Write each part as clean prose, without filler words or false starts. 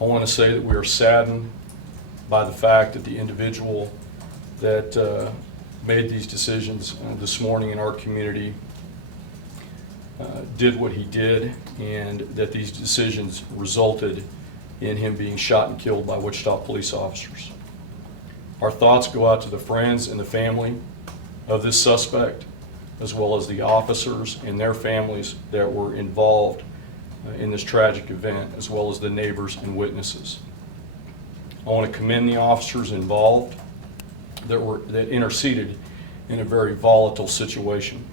I want to say that we are saddened by the fact that the individual that made these decisions this morning in our community did what he did, and that these decisions resulted in him being shot and killed by Wichita police officers. Our thoughts go out to the friends and the family of this suspect, as well as the officers and their families that were involved in this tragic event, as well as the neighbors and witnesses. I want to commend the officers involved that interceded in a very volatile situation.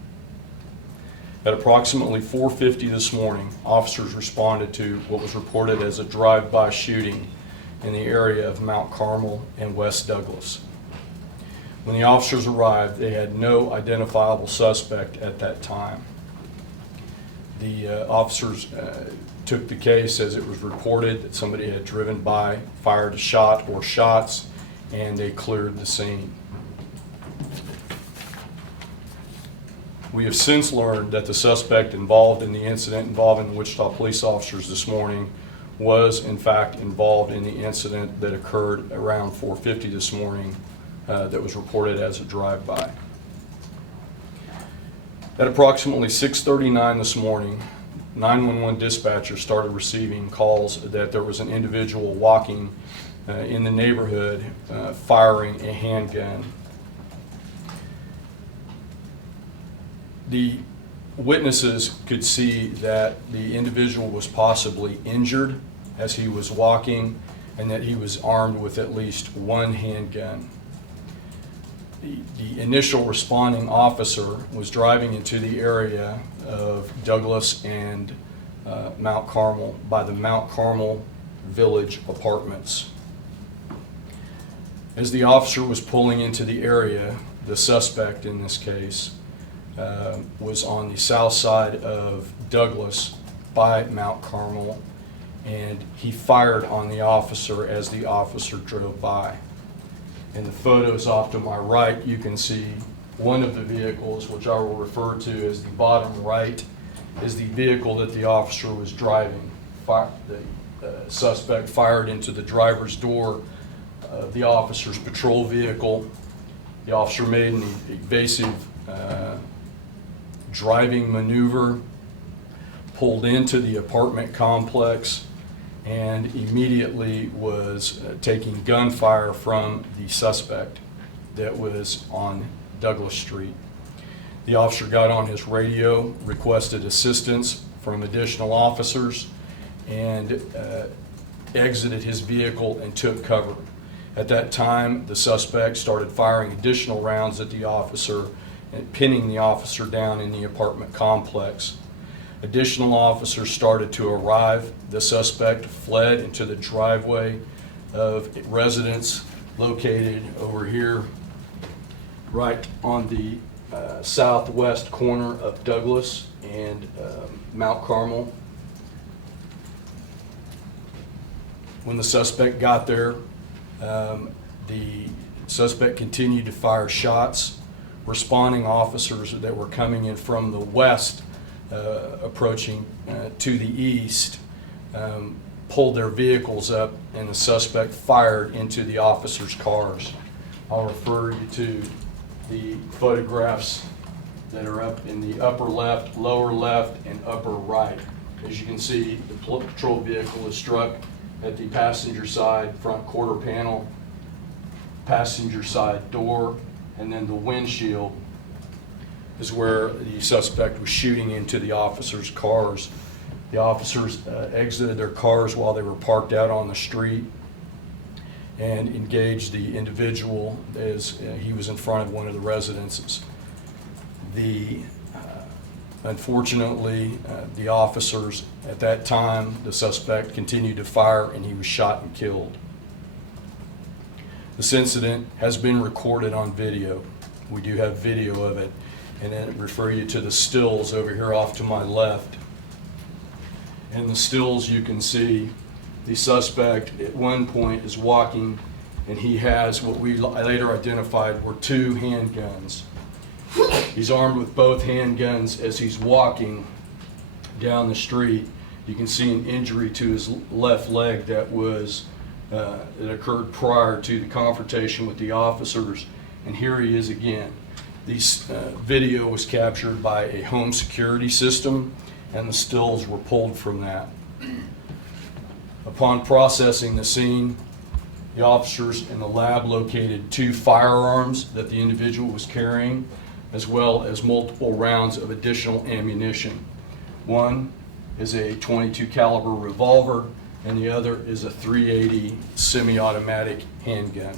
At approximately 4:50 this morning, officers responded to what was reported as a drive-by shooting in the area of Mount Carmel and West Douglas. When the officers arrived, they had no identifiable suspect at that time. The officers took the case as it was reported that somebody had driven by, fired a shot or shots, and they cleared the scene. We have since learned that the suspect involved in the incident involving the Wichita police officers this morning was in fact involved in the incident that occurred around 4:50 this morning that was reported as a drive-by. At approximately 6:39 this morning, 911 dispatchers started receiving calls that there was an individual walking in the neighborhood firing a handgun. The witnesses could see that the individual was possibly injured as he was walking, and that he was armed with at least one handgun. The initial responding officer was driving into the area of Douglas and Mount Carmel by the Mount Carmel Village Apartments. As the officer was pulling into the area, the suspect in this case was on the south side of Douglas by Mount Carmel, and he fired on the officer as the officer drove by. In the photos off to my right, you can see one of the vehicles, which I will refer to as the bottom right, is the vehicle that the officer was driving. The suspect fired into the driver's door of the officer's patrol vehicle. The officer made an evasive driving maneuver, pulled into the apartment complex, and immediately was taking gunfire from the suspect that was on Douglas Street. The officer got on his radio, requested assistance from additional officers, and exited his vehicle and took cover. At that time, the suspect started firing additional rounds at the officer and pinning the officer down in the apartment complex. Additional officers started to arrive. The suspect fled into the driveway of residents located over here, right on the southwest corner of Douglas and Mount Carmel. When the suspect got there, the suspect continued to fire shots. Responding officers that were coming in from the west, approaching to the east, pulled their vehicles up, and the suspect fired into the officers' cars. I'll refer you to the photographs that are up in the upper left, lower left, and upper right. As you can see, the patrol vehicle is struck at the passenger side front quarter panel, passenger side door, and then the windshield is where the suspect was shooting into the officers' cars. The officers exited their cars while they were parked out on the street and engaged the individual as he was in front of one of the residences. Unfortunately, the officers at that time, the suspect continued to fire and he was shot and killed. This incident has been recorded on video. We do have video of it, and then refer you to the stills over here off to my left. In the stills you can see the suspect at one point is walking, and he has what we later identified were two handguns. He's armed with both handguns as he's walking down the street, You can see an injury to his left leg that occurred prior to the confrontation with the officers, and here he is again. This video was captured by a home security system, and the stills were pulled from that. Upon processing the scene, the officers in the lab located 2 firearms that the individual was carrying, as well as multiple rounds of additional ammunition. One is a .22 caliber revolver, and the other is a .380 semi-automatic handgun.